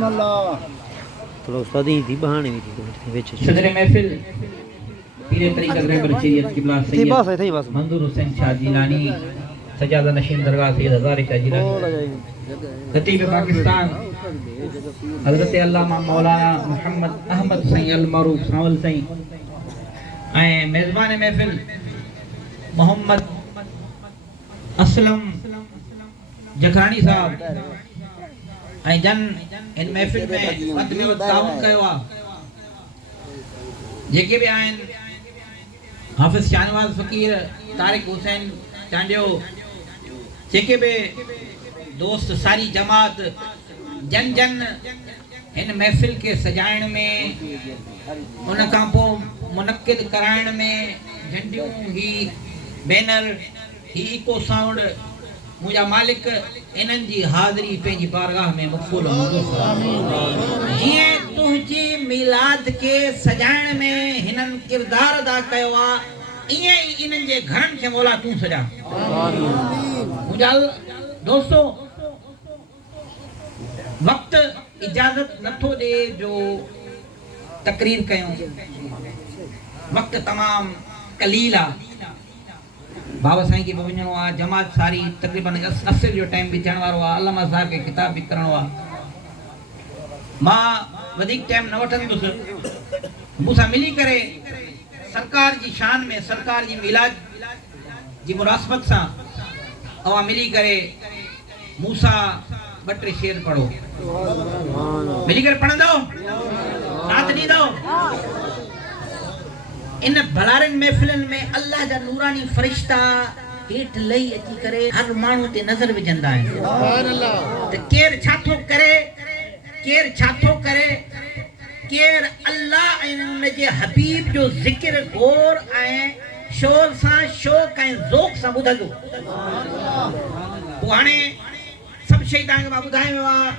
थोड़ा उस्ताद ही थी बहाने भी थी विच सदर महफिल पीरे तरीक़त रहबर शरीयत किबला सैयद मंजूर हुसैन शाह जिलानी सजादा नशीन दरगाह सैयद हज़ारी शाह जिलानी खतीब पाकिस्तान हज़रत अल्लामा मौलाना मोहम्मद अहमद सैयद अल मरूफ सावल सैयद ऐ मेज़बान महफिल मोहम्मद असलम जखरानी साहब ऐ जन इन महफिल में वक्त में ताउन कयो आ जेके भी आइन हाफिज शाहनवाज फकीर तारिक हुसैन चांडियो जेके भी दोस्त सारी जमात जन जन इन महफिल के सजाइण में उन खां पोइ मुनक्किद कराइण में झंडियूं ही बैनर ही इको साउंड मुझा मालिक इन्हनि जी हाज़िरी पंहिंजी बारगाह में मक़बूल हुंदो जीअं तुंहिंजी मिलाद के सजाइण में हिननि किरदार अदा कयो आहे ईअं ई इन्हनि जे घरनि खे मौला तूं सजा मुंहिंजा दोस्तो वक्त इजाज़त नथो ॾे जो तकरीर कयूं वक्त तमाम कलील आहे बाबा साईं खे वञणो आहे जमात सारी तकरीबन असर जो टाइम बि थियण वारो आहे अल्लामा साहब खे किताब बि करणो आहे मां वधीक टाइम न वठंदुसि मूंसां मिली करे सरकार जी शान में सरकार जी मिलाद जी मुनासिबत सां अवां मिली करे मूंसां ॿ टे शेर पढ़ो मिली करे पढ़ंदो साथ ॾींदो इन भलारन महफिलन में अल्लाह जा नूरानी फरिश्ता हेठ लई अची करे हर माण्हू ते नज़र विझंदा आहिनि सुभान अल्लाह त केर छाथो करे केर अल्लाह ऐं उन जे हबीब जो ज़िक्र गौर ऐं शोर सां शौक़ ऐं ज़ौक़ सां ॿुधंदो पोइ हाणे सभु शइ तव्हांखे मां ॿुधायो आहे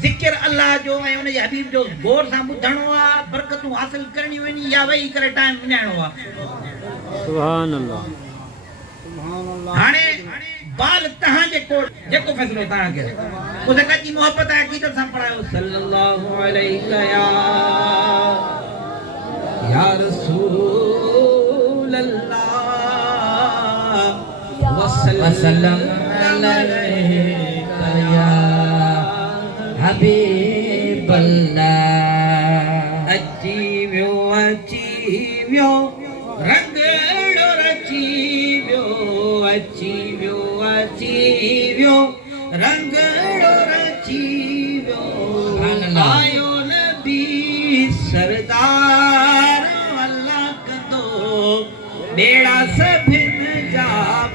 ज़िक्र अल्लाह जो ऐं उन जे हबीब जो गौर सां ॿुधणो आहे बरकतूं हासिल करणियूं आहिनि या वेही करे टाइम विञाइणो आहे सुभान अल्लाह हाणे बाल तव्हांजे कोल जेको फ़ैसिलो तव्हांखे उनका जी मोहब्बत आहे अक़ीदत सां पढ़ायो सल्लल्लाहु अलैहि या रसूल अल्लाह वसल्लम अलैहि या हबीब अल्लाह अजीव्यो रंगड़ो रचीव्यो रंगड़ो रचीव्यो आयो नबी सरदार अल्लाह कंदो बेड़ा सभिन जा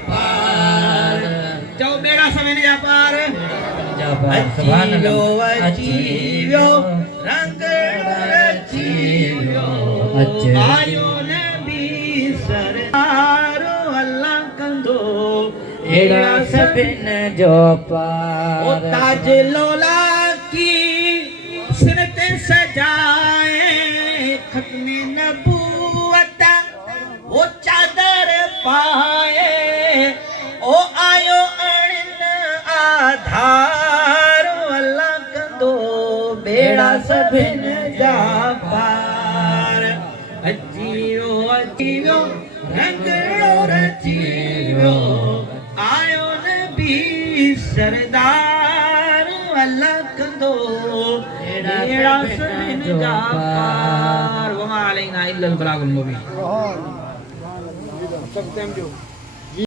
पार चओ बेड़ा सभिन जा पार अचीव्यो रंगड़ो रचीव्यो आयो नबी सरदार अल्लाह कंदो बेड़ा सभिन जो पार ओ ताज लौला की सिरत सजाए खत्म नबूवत ओ चादर पाए ओ आयो अणिन आधार अल्लाह कंदो बेड़ा सभिन जा पार अचीव्यो रंगड़ो रचीव्यो आयो नबी सरदार अल्लाह कंदो बेड़ा सभिन जा पार वमा अलैना इल्लल बलागुल मुबीन